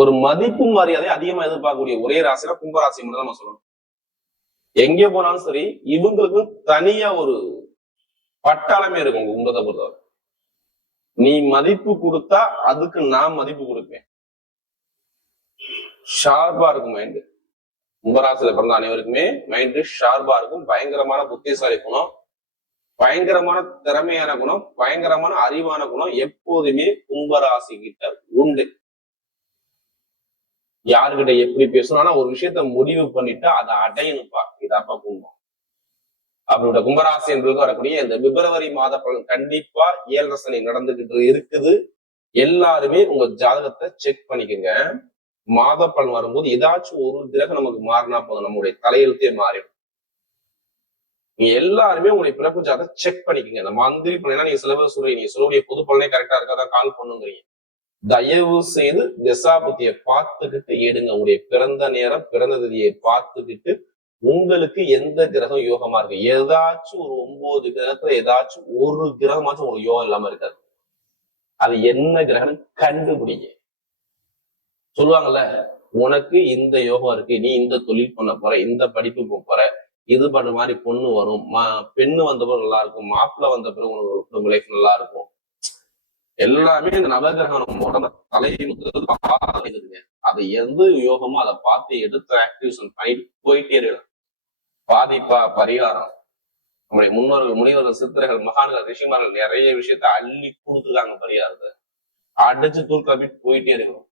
ஒரு மதிப்பு மரியாதை அதிகமா எதிர்பார்க்கக்கூடிய ஒரே ராசினா கும்பராசி மட்டும் தான் நம்ம சொல்லணும். எங்கே போனாலும் சரி இவங்களுக்கு தனியா ஒரு பட்டாளமே இருக்கும் உங்க கும்பத்தை பொறுத்தவரை. நீ மதிப்பு கொடுத்தா அதுக்கு நான் மதிப்பு கொடுப்பேன். ஷார்ப்பா இருக்கும் மைண்டு. கும்பராசியில பிறந்த அனைவருக்குமே மைண்டு ஷார்ப்பா இருக்கும். பயங்கரமான புத்திசாலி குணம், பயங்கரமான திறமையான குணம், பயங்கரமான அறிவான குணம் எப்போதுமே கும்பராசி கிட்ட உண்டு. யாருக்கிட்ட எப்படி பேசணும், ஆனா ஒரு விஷயத்த முடிவு பண்ணிட்டு அதை அடையணுப்பா, இதாப்பா கும்பம். அப்படின்ற கும்பராசி என்பது வரக்கூடிய இந்த பிப்ரவரி மாத பலன் கண்டிப்பா 7 சனி நடந்துகிட்டு இருக்குது. எல்லாருமே உங்க ஜாதகத்தை செக் பண்ணிக்கோங்க. மாத பலன் வரும்போது ஏதாச்சும் ஒரு கிரகம் நமக்கு மாறினா போதும், நம்முடைய தலையெழுத்தே மாறிடும். நீங்க எல்லாருமே உங்களுடைய பிறப்பு ஜாதகத்தை செக் பண்ணிக்கோங்க. இந்த மந்திரி பலனா நீங்க சில பேர் சொல்றீங்க, நீங்க சொல்லக்கூடிய பொது பலனே கரெக்டா இருக்காதான் கால் பண்ணுங்கிறீங்க. தயவு செய்து திசாபுத்தியை பார்த்துக்கிட்டு எடுங்க. உங்களுடைய பிறந்த நேரம் பிறந்த தேதியை பார்த்துக்கிட்டு உங்களுக்கு எந்த கிரகம் யோகமா இருக்கு. ஏதாச்சும் ஒரு 9 கிரகத்துல ஏதாச்சும் ஒரு கிரகமாச்சும் ஒரு யோகம் இல்லாம இருக்காது. அது என்ன கிரகம் கண்டுபிடிங்க. சொல்லுவாங்கல்ல, உனக்கு இந்த யோகம் இருக்கு, நீ இந்த தொழில் பண்ண போற, இந்த படிப்பு போற, இது பண்ற மாதிரி பொண்ணு வரும், பெண்ணு வந்த பிறகு நல்லா இருக்கும், மாப்பிள்ள வந்த பிறகு உனக்கு லைஃப் நல்லா இருக்கும். எல்லாமே இந்த நவகிரகம் நம்ம உடம்புல தலையுங்க. அதை எந்த யோகமோ அதை பார்த்து எடுத்து ஆக்டிவேஷன் பண்ணிட்டு போயிட்டே இருக்கணும். பாதிப்பா பரிகாரம் நம்முடைய முன்னோர்கள், முனிவர்கள், சித்தர்கள், மகான்கள், ரிஷிமார்கள் நிறைய விஷயத்த அள்ளி கொடுத்துருக்காங்க. பரிகாரத்தை அடிச்சு தூக்கிட்டு போயிட்டே இருக்கணும்.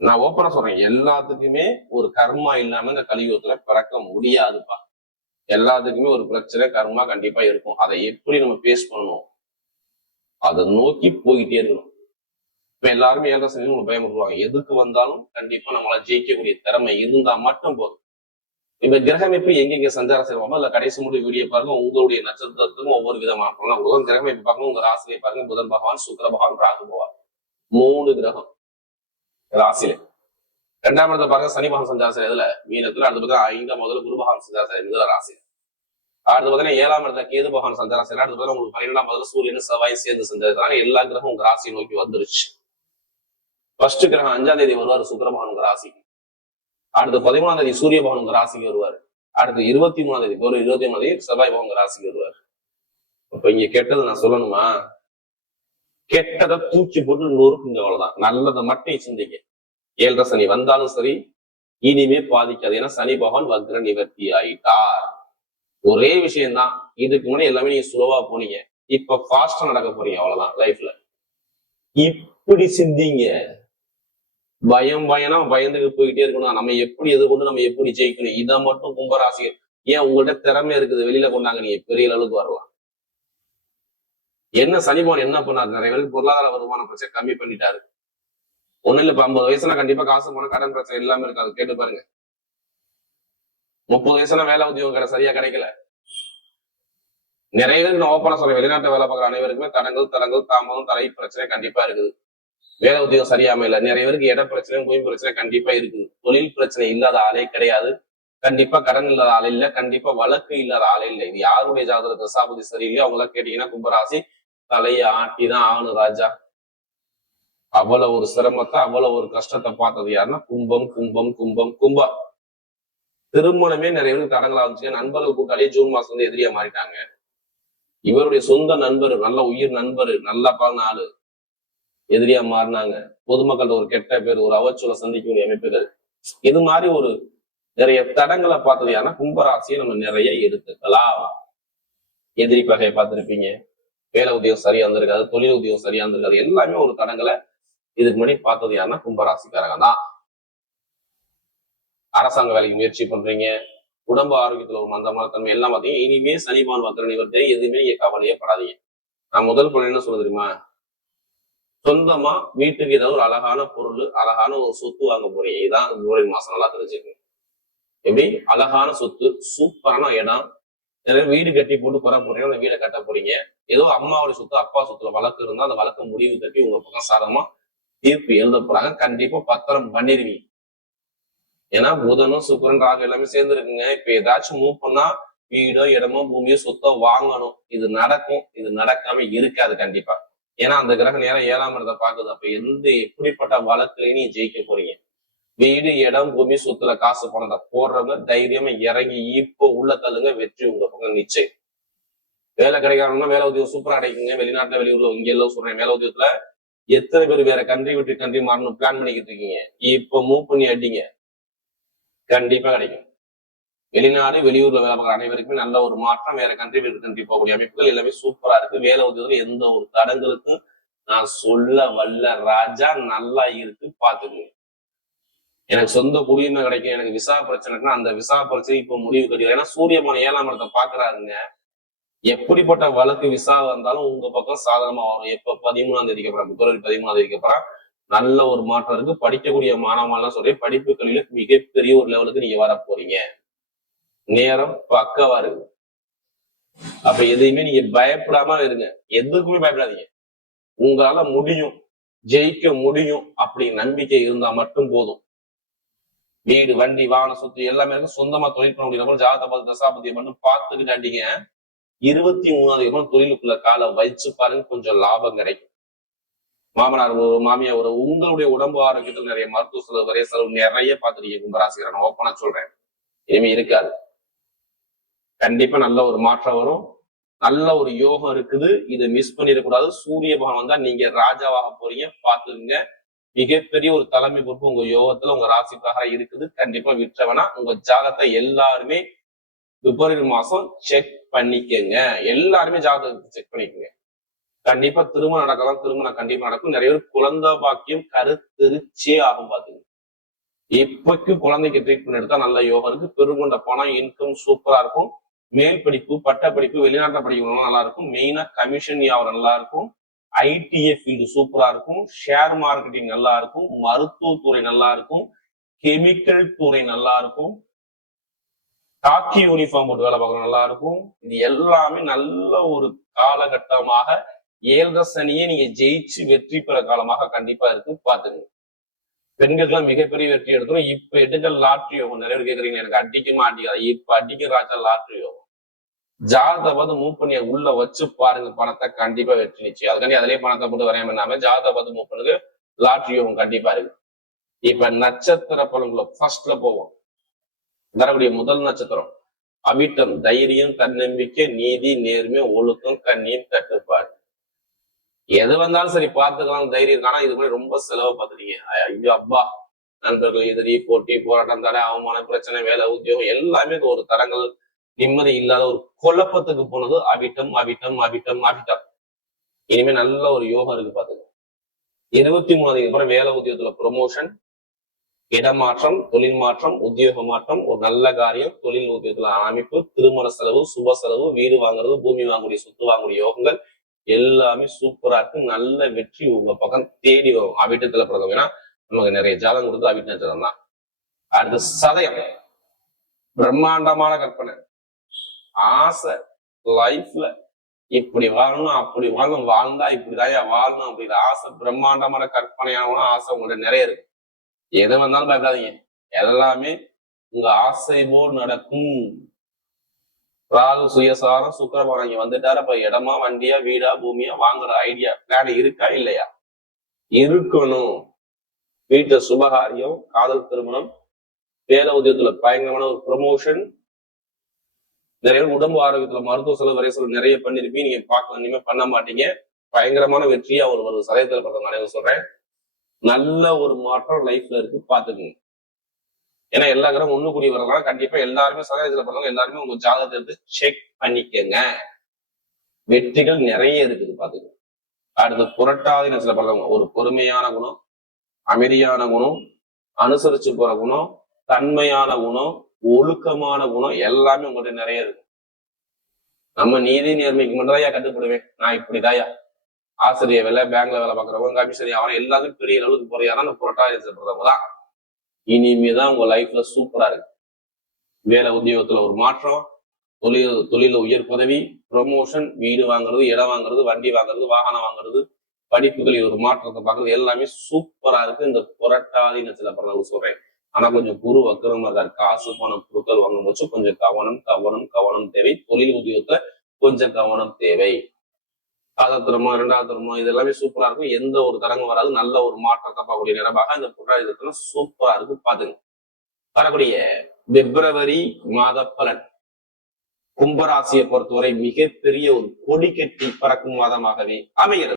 நான் ஓப்பனா சொல்றேன், எல்லாத்துக்குமே ஒரு கர்மா இல்லாம இந்த கலியுகத்துல பிறக்க முடியாதுப்பா. எல்லாத்துக்குமே ஒரு பிரச்சனை கர்மா கண்டிப்பா இருக்கும். அதை எப்படி நம்ம பேஸ் பண்ணணும், அதை நோக்கி போயிட்டே இருக்கணும். இப்ப எல்லாருமே 7 சனி உங்களுக்கு பயமுறுவாங்க. எதுக்கு வந்தாலும் கண்டிப்பா நம்மளால ஜெயிக்கக்கூடிய திறமை இருந்தா மட்டும் போதும். இப்ப கிரகம் எப்படி எங்கெங்க சஞ்சாரம் செய்வோமோ இல்ல கடைசி முடிவு வீடியோ பாருங்க. உங்களுடைய நட்சத்திரத்துக்கும் ஒவ்வொரு விதமான பலன். கிரகம் எப்படி பார்க்கணும், உங்க ராசியை பாருங்க. புதன் பகவான், சுக்கிர பகவான், ராகு பகவான், 3 கிரகம் ராசியில. 2ஆம் இடத்துல பாருங்க சனி பகவான் சஞ்சாரம் செய்யறதுல மீனத்துல. அடுத்து பார்த்தா 5ஆம் முதல்ல குரு பகவான் சஞ்சாரம் செய்யறது முதல ராசியில. அடுத்து பார்த்தீங்கன்னா 7ஆம் இடத்துல கேது பகவான் சஞ்சாரம் செய்யறது. அடுத்து பார்த்தா உங்களுக்கு 12ஆம் முதல்ல சூரியன் செவ்வாய் சேர்ந்து சஞ்சாரம். எல்லா கிரகம் உங்க ராசியை நோக்கி வந்துருச்சு. ஃபர்ஸ்ட் கிரகம் 5ஆம் தேதி வருவாரு சுக்கிர பகவான் உங்க ராசிக்கு. அடுத்து 13ஆம் தேதி சூரிய பகவான் உங்க ராசிக்கு வருவாரு. அடுத்து 23ஆம் தேதி 23ஆம் தேதி செவ்வாய் பகவான் உங்க ராசிக்கு வருவாரு. இப்ப இங்க கெட்டது நான் சொல்லணுமா, கெட்டதை தூக்கி போட்டு நொறுக்குங்க, அவ்வளவுதான். நல்லதை மட்டும் சிந்திக்க. 7 சனி வந்தாலும் சரி இனிமே பாதிக்காது. ஏன்னா சனி பகவான் வக்ர நிவர்த்தி ஆயிட்டார். ஒரே விஷயம்தான், இதுக்கு முன்னாடி எல்லாமே நீங்க சுலவா போனீங்க, இப்ப ஃபாஸ்டா நடக்க போறீங்க, அவ்வளவுதான் லைஃப்ல. இப்படி சிந்திங்க. பயம் பயனா பயந்துக்கு போயிட்டே இருக்கணும். நம்ம எப்படி எதிர்கொண்டு நம்ம எப்படி ஜெயிக்கணும், இதை மட்டும் கும்பராசி. ஏன் உங்கள்கிட்ட திறமை இருக்குது, வெளியில கொண்டாங்க, நீங்க பெரிய அளவுக்கு வரலாம். என்ன சனிபவன் என்ன பண்ணாரு, நிறைய பேருக்கு பொருளாதார வருமான பிரச்சனை கம்மி பண்ணிட்டாரு. ஒண்ணு இல்ல, இப்ப 50 வயசுல கண்டிப்பா காசு போன கடன் பிரச்சனை எல்லாமே இருக்காது. கேட்டு பாருங்க. 30 வயசுல வேலை உத்தியோகம் சரியா கிடைக்கல. நிறைய பேருக்கு நான் ஓப்பனா சொல்றேன், வெளிநாட்டு வேலை பார்க்குற அனைவருக்குமே தடங்கள் தாமதம் தலை பிரச்சனை கண்டிப்பா இருக்குது. வேலை உத்தியோகம் சரியாம இல்ல. நிறைய பேருக்கு இட பிரச்சனை, பூமி பிரச்சனை கண்டிப்பா இருக்குது. தொழில் பிரச்சனை இல்லாத ஆளே கிடையாது. கண்டிப்பா கடன் இல்லாத ஆள் இல்ல, கண்டிப்பா வழக்கு இல்லாத ஆளே இல்லை. இது யாருடைய ஜாதக தசாபதி சரியில்லையோ அவங்கள கேட்டீங்கன்னா கும்பராசி தலையை ஆட்டிதான் ஆகணும் ராஜா. அவ்வளவு ஒரு சிரமத்தை, அவ்வளவு ஒரு கஷ்டத்தை பார்த்தது யாருன்னா கும்பம். திருமணமே நிறைய பேருக்கு தடங்களா இருந்துச்சு. நண்பர்கள் கூட்டாளியே ஜூன் மாசம் வந்து எதிரியா மாறிட்டாங்க. இவருடைய சொந்த நண்பர், நல்ல உயிர் நண்பர், நல்லா பழன ஆளு எதிரியா மாறினாங்க. பொதுமக்கள் ஒரு கெட்ட பேர், ஒரு அவச்சொலை சந்திக்கக்கூடிய அமைப்புகள், இது மாதிரி ஒரு நிறைய தடங்களை பார்த்தது யாருன்னா கும்பராசியை நம்ம நிறைய எடுத்துக்கலாம். எதிரி பகையை பார்த்திருப்பீங்க, வேலை உத்தியோகம் சரியா இருந்திருக்காது, தொழில் உத்தியோகம் சரியா இருந்திருக்காது, எல்லாமே ஒரு தடங்களை இதுக்கு முன்னாடி பார்த்தது யாருன்னா கும்பராசிக்காரங்க தான். அரசாங்க வேலைக்கு முயற்சி பண்றீங்க, உடம்பு ஆரோக்கியத்துல ஒரு மந்தமான தன்மை எல்லாம் பார்த்தீங்க. இனிமே சனிபான் வக்கர நிவர்த்தி எதுவுமே நீங்க கவலையே படாதீங்க. நான் முதல் பொருள் என்ன சொல்ல தெரியுமா, சொந்தமா வீட்டுக்கு ஏதாவது ஒரு அழகான பொருள், அழகான ஒரு சொத்து வாங்க போறீங்க. இதான் பிப்ரவரி மாசம் நல்லா தெரிஞ்சுக்கணும். எப்படி அழகான சொத்து, சூப்பரான இடம், நிறைய வீடு கட்டி போட்டு குறை போறீங்க, அந்த வீடை கட்ட போறீங்க. ஏதோ அம்மாவுடைய சொத்து, அப்பா சொத்துல வழக்கு இருந்தா அந்த வழக்கு முடிவு கட்டி உங்க பக்கம் சாதகமா தீர்ப்பு எழுத போறாங்க. கண்டிப்பா பத்திரம் பண்ணிருவீங்க. ஏன்னா புதனும் சுக்கிரன் ராகு எல்லாமே சேர்ந்து இருக்குங்க. இப்ப ஏதாச்சும் மூவ் பண்ணா வீடோ இடமோ பூமியோ சொத்தோ வாங்கணும். இது நடக்கும், இது நடக்காம இருக்காது கண்டிப்பா. ஏன்னா அந்த கிரக நேரம் 7ஆம் இடத்தை பாக்குது. அப்ப எப்படிப்பட்ட வளத்திலையும் நீ ஜெயிக்க போறீங்க. வீடு, இடம், பூமி, சொத்துல காசு பணத்தை போடுறவங்க தைரியமா இறங்கி இப்போ உள்ள தள்ளுங்க, வெற்றி உங்க பக்கம் நிச்சயம். வேலை கிடைக்கணும்னா வேலை உத்தியோகம் சூப்பரா கிடைக்குங்க. வெளிநாட்டுல வெளியூர்ல இங்க எல்லாம் சொல்றேன், வேலை உத்தியோகத்துல எத்தனை பேர் வேற கண்ட்ரி விட்டு கண்ட்ரி மாறணும் பிளான் பண்ணிக்கிட்டு இருக்கீங்க, இப்ப மூவ் பண்ணி அடிங்க, கண்டிப்பா கிடைக்கும். வெளிநாடு வெளியூர்ல வேலை பார்க்குற அனைவருக்குமே நல்ல ஒரு மாற்றம், வேற கண்ட்ரி விட்டு கண்ட்ரி போகக்கூடிய அமைப்புகள் எல்லாமே சூப்பரா இருக்கு. வேலை உத்தியோகத்துல எந்த ஒரு தடங்களுக்கும் நான் சொல்ல வல்ல ராஜா நல்லா இருக்கு, பாத்துக்கோங்க. எனக்கு சொந்த குடியுரிமை கிடைக்கும், எனக்கு விசா பிரச்சனைனா அந்த விசா பிரச்சனை இப்ப முடிவு கிடையாது. ஏன்னா சூரியமான 7ஆம் இடத்தை பாக்குறாருங்க. எப்படிப்பட்ட வழக்கு விசா வந்தாலும் உங்க பக்கம் சாதகமா வரும். எப்ப 13ஆம் தேதிக்கு அப்புறம், பிப்ரவரி 13ஆம் தேதிக்கு அப்புறம் நல்ல ஒரு மாற்றம் இருக்கு. படிக்கக்கூடிய மாணவர்கள்லாம் சொல்றேன், படிப்பு கல்வியில மிகப்பெரிய ஒரு லெவலுக்கு நீங்க வர போறீங்க. நேரம் பக்கவா இருக்கு. அப்ப எதையுமே நீங்க பயப்படாம இருங்க, எதுக்குமே பயப்படாதீங்க. உங்களால முடியும், ஜெயிக்க முடியும் அப்படி நம்பிக்கை இருந்தா மட்டும் போதும். வீடு, வண்டி, வாகன, சொத்து எல்லாமே இருக்கு. சொந்தமா தொழில் பண்ண முடியும். ஜாதகத்தை பார்த்து தசாபதியை மட்டும் பார்த்துக்கிட்டு அடிங்க. 23ஆம் தேதி தொழிலுக்குள்ள காலை வச்சு பாருங்க, கொஞ்சம் லாபம் கிடைக்கும். மாமனார் ஒரு மாமியார் ஒரு உங்களுடைய உடம்பு ஆரோக்கியத்தில் நிறைய மருத்துவ செலவு, வரைய செலவு நிறைய பார்த்துருக்கீங்க கும்பராசிகரை. நான் ஓப்பனா சொல்றேன், இனிமே இருக்காது. கண்டிப்பா நல்ல ஒரு மாற்றம் வரும், நல்ல ஒரு யோகம் இருக்குது. இதை மிஸ் பண்ணிடக்கூடாது. சூரிய பகவான் வந்தா நீங்க ராஜாவாக போறீங்க, பாத்துருங்க. மிகப்பெரிய ஒரு தலைமை பொறுப்பு உங்க யோகத்துல உங்க ராசிக்காக இருக்குது. கண்டிப்பா விற்றவனா உங்க ஜாதகத்தை எல்லாருமே பிப்ரவரி மாசம் செக் பண்ணிக்கங்க. எல்லாருமே ஜாதகத்தை செக் பண்ணிக்கங்க. கண்டிப்பா திருமணம் நடக்கலாம், திருமணம் கண்டிப்பா நடக்கும். நிறைய பேர் குழந்தை பாக்கியம் கருத்திருச்சே ஆகும். பாத்துங்க, இப்பக்கு குழந்தைக்கு ட்ரீட்மெண்ட் எடுத்தா நல்ல யோகம் இருக்கு. பெருங்கொண்ட பணம் இன்கம் சூப்பரா இருக்கும். மேல் படிப்பு, பட்ட படிப்பு, வெளிநாட்டுல படிக்கணும் நல்லா இருக்கும். மெயினா கமிஷன் வியாபாரம் நல்லா இருக்கும். ஐடிஏ ஃபீல்டு சூப்பரா இருக்கும். ஷேர் மார்க்கெட்டிங் நல்லா இருக்கும். மருத்துவத்துறை நல்லா இருக்கும். கெமிக்கல் துறை நல்லா இருக்கும். காக்கி யூனிஃபார்ம் போட்டு வேலை பார்க்கணும் நல்லா இருக்கும். இது எல்லாமே நல்ல ஒரு காலகட்டமாக, 7 சனியே நீங்க ஜெயிச்சு வெற்றி பெற காலமாக கண்டிப்பா இருக்கு, பாத்துங்க. பெண்களுக்கெல்லாம் மிகப்பெரிய வெற்றி எடுத்துரும். இப்ப எடுக்க லாட்ரி யோகம். நிறைய பேர் கேக்குறீங்க, எனக்கு அடிக்குமா அடிக்காது. இப்ப அடிக்க ராஜா லாட்ரி யோகம். ஜாதகத்தை பார்த்து மூவ் பண்ணி உள்ள வச்சு பாருங்க, பணத்தை கண்டிப்பா வெற்றி நிச்சயம். அதுக்காண்டி அதிலேயே பணத்தை போட்டு வரையாம இல்லாம ஜாதகத்தை பார்த்து மூவ் பண்ணுங்க, லாட்ரி யோகம் கண்டிப்பா இருக்கு. இப்ப நட்சத்திர பலன்களை ஃபர்ஸ்ட்ல போவோம். வரக்கூடிய முதல் நட்சத்திரம் அவிட்டம். தைரியம், தன்னம்பிக்கை, நீதி, நேர்மை, ஒழுக்கம், கண்ணியம், கட்டுப்பாடு. எது வந்தாலும் சரி பார்த்துக்கலாம், தைரியம். ஆனா இது மாதிரி ரொம்ப செலவு பார்த்துட்டீங்க. ஐயோ அப்பா, நண்பர்கள் எதிரி, போட்டி, போராட்டம், தடை, அவமான பிரச்சனை, வேலை, உத்தியோகம் எல்லாமே ஒரு தரங்கள், நிம்மதி இல்லாத ஒரு குழப்பத்துக்கு போனது அவிட்டம், அவிட்டம், அவிட்டம், அவிட்டம். இனிமே நல்ல ஒரு யோகம் இருக்கு பாத்துக்க. 23ஆம் தேதி அப்புறம் வேலை உத்தியோகத்துல ப்ரொமோஷன், இடமாற்றம், தொழில் மாற்றம், உத்தியோக மாற்றம், ஒரு நல்ல காரியம், தொழில் உத்தியோகத்துல அமைப்பு, திருமண செலவு, சுப செலவு, வீடு வாங்குறது, பூமி வாங்கக்கூடிய, சொத்து வாங்கக்கூடிய யோகங்கள் எல்லாமே சூப்பரா இருக்கு. நல்ல வெற்றி உங்க பக்கம் தேடி வரும். அவிட்டத்துல பிறந்தவங்க, ஏன்னா நமக்கு நிறைய ஜாதகம் கொடுத்து அவிட்ட நட்சத்திரம் தான். அடுத்து சதயம். பிரம்மாண்டமான கற்பனை, ஆசை, லைஃப்ல இப்படி வாழணும் அப்படி வாழணும், வாழ்ந்தா இப்படிதான் வாழணும் அப்படிங்கிற ஆசை, பிரம்மாண்டமான கற்பனையான ஆசை உங்கள்ட்ட நிறைய இருக்கு. எது வந்தாலும் பயப்படாதீங்க, எல்லாமே உங்க ஆசை போல் நடக்கும். ராகு சுயசாரம், சுக்கிரபாரம் இங்க வந்துட்டாரு. அப்ப இடமா, வண்டியா, வீடா, பூமியா வாங்குற ஐடியா பிளான் இருக்கா இல்லையா? இருக்கணும். வீட்டு சுபகாரியம், காதல் திருமணம், வேலை உத்தியோகத்துல பயங்கரமான ஒரு ப்ரமோஷன், நிறைய உடம்பு ஆரோக்கியத்துல மருத்துவ செலவு, வரைய செலவு நிறைய பண்ணிருப்பீங்க. நீங்க பார்க்க இனிமே பண்ண மாட்டீங்க. பயங்கரமான வெற்றியா ஒரு சதயத்துல பிறந்த அனைவரும் சொல்றேன். நல்ல ஒரு மாற்றம் லைஃப்ல இருக்கு, பாத்துக்கோங்க. ஏன்னா எல்லா கிரகம் ஒண்ணு கூடி வரலாம். கண்டிப்பா எல்லாருமே சதயத்துல பிறந்தவங்க எல்லாருமே உங்க ஜாதகத்தை எடுத்து செக் பண்ணிக்கங்க. வெற்றிகள் நிறைய இருக்குது, பாத்துக்கோங்க. அடுத்து புரட்டாதி நட்சத்திரத்துல பிறந்தவங்க ஒரு பொறுமையான குணம், அமைதியான குணம், அனுசரிச்சு போற குணம், தன்மையான குணம், ஒழுக்கமான குணம் எல்லாமே உங்கள்கிட்ட நிறைய இருக்கு. நம்ம நீதி நேர்மைக்கு மட்டும்தான் கட்டுப்படுவேன், நான் இப்படிதாயா ஆசிரியர் வேலை, பேங்க்ல வேலை பார்க்குறவங்க, கமிஷன் அவன் எல்லாத்துக்கும் பெரிய அளவுக்கு போறியானா அந்த புரட்டாதி நட்சத்திரவங்க தான். இனிமேதான் உங்க லைஃப்ல சூப்பரா இருக்கு. வேலை உத்தியோகத்துல ஒரு மாற்றம், தொழில உயர் பதவி, ப்ரொமோஷன், வீடு வாங்குறது, இடம் வாங்குறது, வண்டி வாங்குறது, வாகனம் வாங்குறது, படிப்புகளில் ஒரு மாற்றத்தை பார்க்கறது எல்லாமே சூப்பரா இருக்கு. இந்த புரட்டாதி நட்சத்திர பிறந்தவங்க சொல்றேன். ஆனா கொஞ்சம் குரு வக்கரமா இருக்காரு. காசு பணம் பொருட்கள் வாங்கும் போது கொஞ்சம் கவனம் கவனம் கவனம் தேவை. தொழில் உத்தியோகத்துல கொஞ்சம் கவனம் தேவை. பாதத்திரமோ 2வது திரமோ இது எல்லாமே சூப்பரா இருக்கும். எந்த ஒரு தரங்கும் வராது. நல்ல ஒரு மாற்றத்தை பார்க்கக்கூடிய நேரமாக இந்த புரட்டாதி தத்துவம் சூப்பரா இருக்கு. பாத்துங்க. வரக்கூடிய பிப்ரவரி மாத பலன் கும்பராசியை பொறுத்தவரை மிகப்பெரிய ஒரு கொடி கட்டி பறக்கும் மாதமாகவே அமைகிறது.